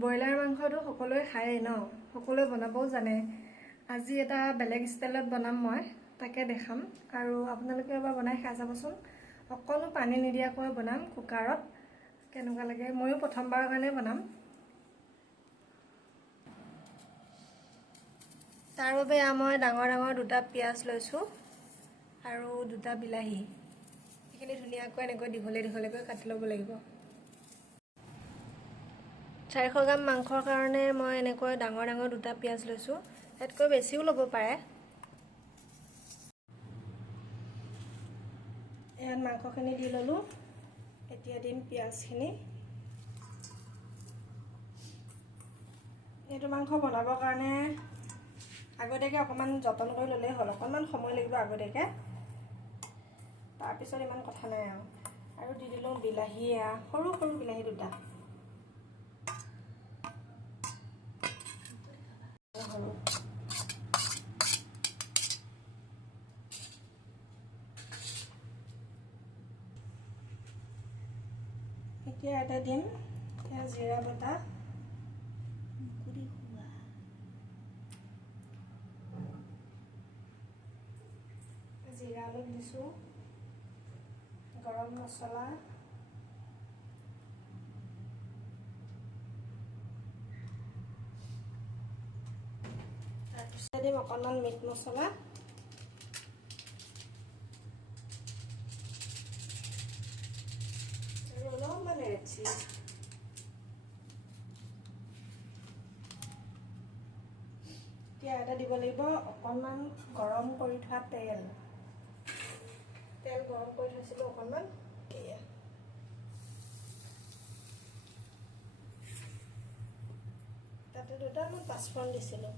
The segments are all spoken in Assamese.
ব্ৰইলাৰ মাংসটো সকলোৱে খায়েই ন, সকলোৱে বনাবও জানে। আজি এটা বেলেগ ষ্টাইলত বনাম মই, তাকে দেখাম। আৰু আপোনালোকে এবাৰ বনাই খাই চাবচোন। অকণো পানী নিদিয়াকৈ বনাম কুকাৰত, কেনেকুৱা লাগে। ময়ো প্ৰথমবাৰৰ কাৰণে বনাম। তাৰ বাবে মই ডাঙৰ ডাঙৰ দুটা পিঁয়াজ লৈছোঁ আৰু দুটা বিলাহী। এইখিনি ধুনীয়াকৈ এনেকৈ দীঘলীয়াকৈ কাটি ল'ব লাগিব। 400 গ্ৰাম মাংসৰ কাৰণে মই এনেকৈ ডাঙৰ ডাঙৰ দুটা পিঁয়াজ লৈছোঁ। ইয়াতকৈ বেছিও ল'ব পাৰে। ইয়াত মাংসখিনি দি ল'লোঁ। এতিয়া দিম পিঁয়াজখিনি। এইটো মাংস বনাবৰ কাৰণে আগতীয়াকৈ অকণমান যতন কৰি ল'লেই হ'ল। অকণমান সময় লাগিব আগতীয়াকৈ, তাৰপিছত ইমান কথা নাই আৰু দি দিলোঁ বিলাহী, সৰু সৰু বিলাহী দুটা। এতিয়া এটা দিম জিৰা বটা, জিৰা অলপ দিছোঁ, গৰম মছলা, তাৰপিছত দিম অকণমান মিট মছলা, আৰু অলপমান ৰেড চিলি। এতিয়া এটা দিব লাগিব অকণমান গৰম কৰি থোৱা তেল। তেল গৰম কৰি থৈছিলোঁ অকণমান, এয়া। তাতে দুটামান পাঁচফোৰণ দিছিলোঁ।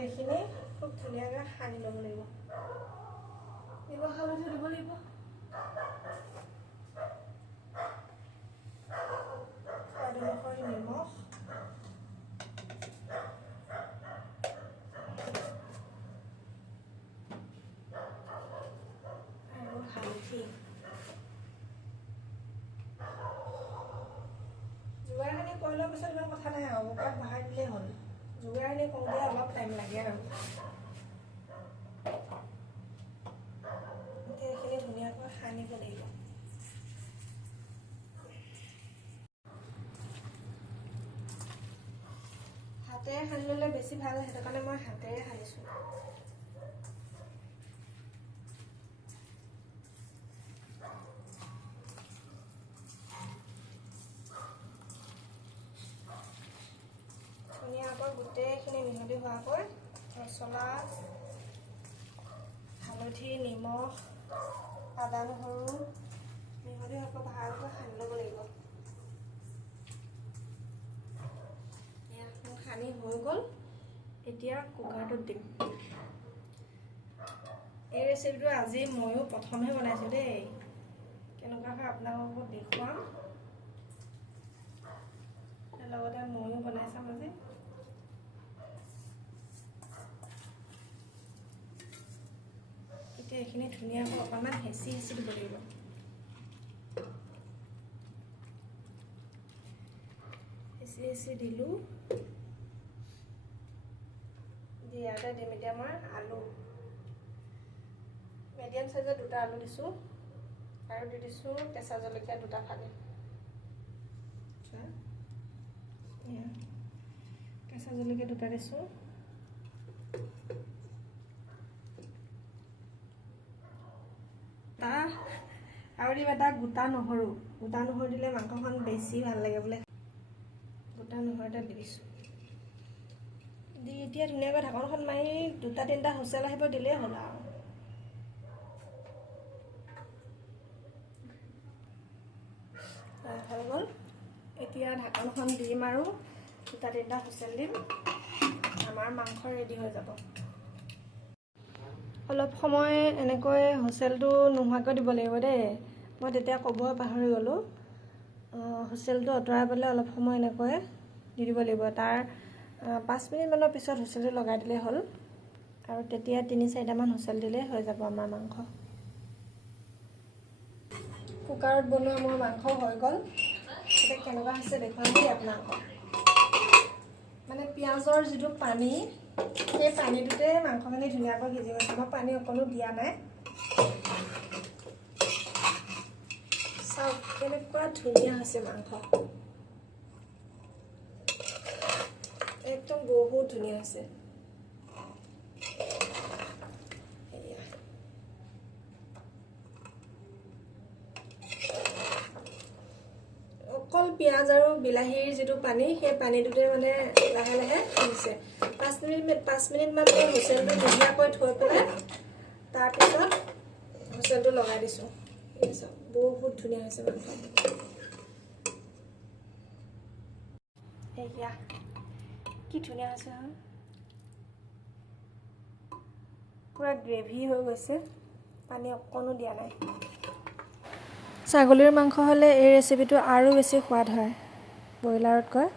এইখিনি খুব ধুনীয়াকৈ সানি ল'ব লাগিব। নিমখ হালধি দিব লাগিব। সোৱাদ অনুসৰি নিমখ, আৰু হালধি। যোগাৰখিনি কৰি লোৱাৰ পিছত ইমান কথা নাই আৰু, কুকাৰত বহাই দিলেই হ'ল। যোগাৰখিনি কৰোঁতে অলপ টাইম লাগে আৰু। এইখিনি ধুনীয়াকৈ সানিব লাগিব। হাতেৰে সানি ল'লে বেছি ভাল, সেইটো কাৰণে মই হাতেৰে সানিছোঁ। ধুনীয়াকৈ গোটেইখিনি মিহলি হোৱাকৈ মছলা, হালধি, নিমখ, আদা নহৰু মিহলি হোৱাকৈ ভালকৈ সানি ল'ব লাগিব। সানি হৈ গ'ল। এতিয়া কুকাৰটোত দিম। এই ৰেচিপিটো আজি ময়ো প্ৰথমহে বনাইছোঁ দেই। কেনেকুৱা হয় আপোনালোকক দেখুৱাম, লগতে ময়ো বনাই চাম আজি। এতিয়া এইখিনি ধুনীয়াকৈ অকণমান হেঁচি হেঁচি দিব লাগিব। হেঁচি হেঁচি দিলোঁ। ইয়াতে দিম এতিয়া মই আলু। মিডিয়াম চাইজৰ দুটা আলু দিছোঁ, আৰু দি দিছোঁ কেঁচা জলকীয়া দুটা ফালি। কেঁচা জলকীয়া দুটা দিছোঁ। আৰু দিম এটা গোটা নহৰু। গোটা নহৰু দিলে মাংসখন বেছি ভাল লাগে বোলে। গোটা নহৰু এটা দি দিছোঁ। দি এতিয়া ধুনীয়াকৈ ঢাকনখন মাৰি 2-3টা হুইচেল আহিব দিলেই হ'ল আৰু। হৈ গ'ল। এতিয়া ঢাকনখন দিম আৰু 2-3টা হুইচেল দিম। আমাৰ মাংস ৰেডি হৈ যাব। অলপ সময় এনেকৈ হুইচেলটো নোহোৱাকৈ দিব লাগিব দেই। মই তেতিয়া ক'ব পাহৰি গ'লোঁ। হুইচেলটো আঁতৰাই পেলাই অলপ সময় এনেকৈ দি দিব লাগিব। তাৰ 5 মিনিটমানৰ পিছত হুইচেলটো লগাই দিলেই হ'ল। আৰু তেতিয়া 3-4টামান হুইচেল দিলেই হৈ যাব আমাৰ মাংস। কুকাৰত বনোৱা মোৰ মাংস হৈ গ'ল। এতিয়া কেনেকুৱা হৈছে দেখুৱাম দেই আপোনালোকক। মানে পিঁয়াজৰ যিটো পানী, সেই পানীটোতে মাংসখিনি ধুনীয়াকৈ সিজি গৈছে। মই পানী অকণো দিয়া নাই। চাওক কেনেকুৱা ধুনীয়া হৈছে মাংস, একদম বহুত ধুনীয়া হৈছে। অকল পিঁয়াজ আৰু বিলাহীৰ যিটো পানী, সেই পানীটোতে মানে লাহে লাহে সিজিছে। 5 মিনিটমান মই হুইচেলটো ধুনীয়াকৈ থৈ পেলাই তাৰপিছত হুইচেলটো লগাই দিছোঁ। বহুত ধুনীয়া হৈছে মাংস। এয়া কি ধুনীয়া হৈছে হয়, পুৰা গ্ৰেভি হৈ গৈছে, পানী অকণো দিয়া নাই। ছাগলীৰ মাংস হ'লে এই ৰেচিপিটো আৰু বেছি সোৱাদ হয় ব্ৰইলাৰতকৈ।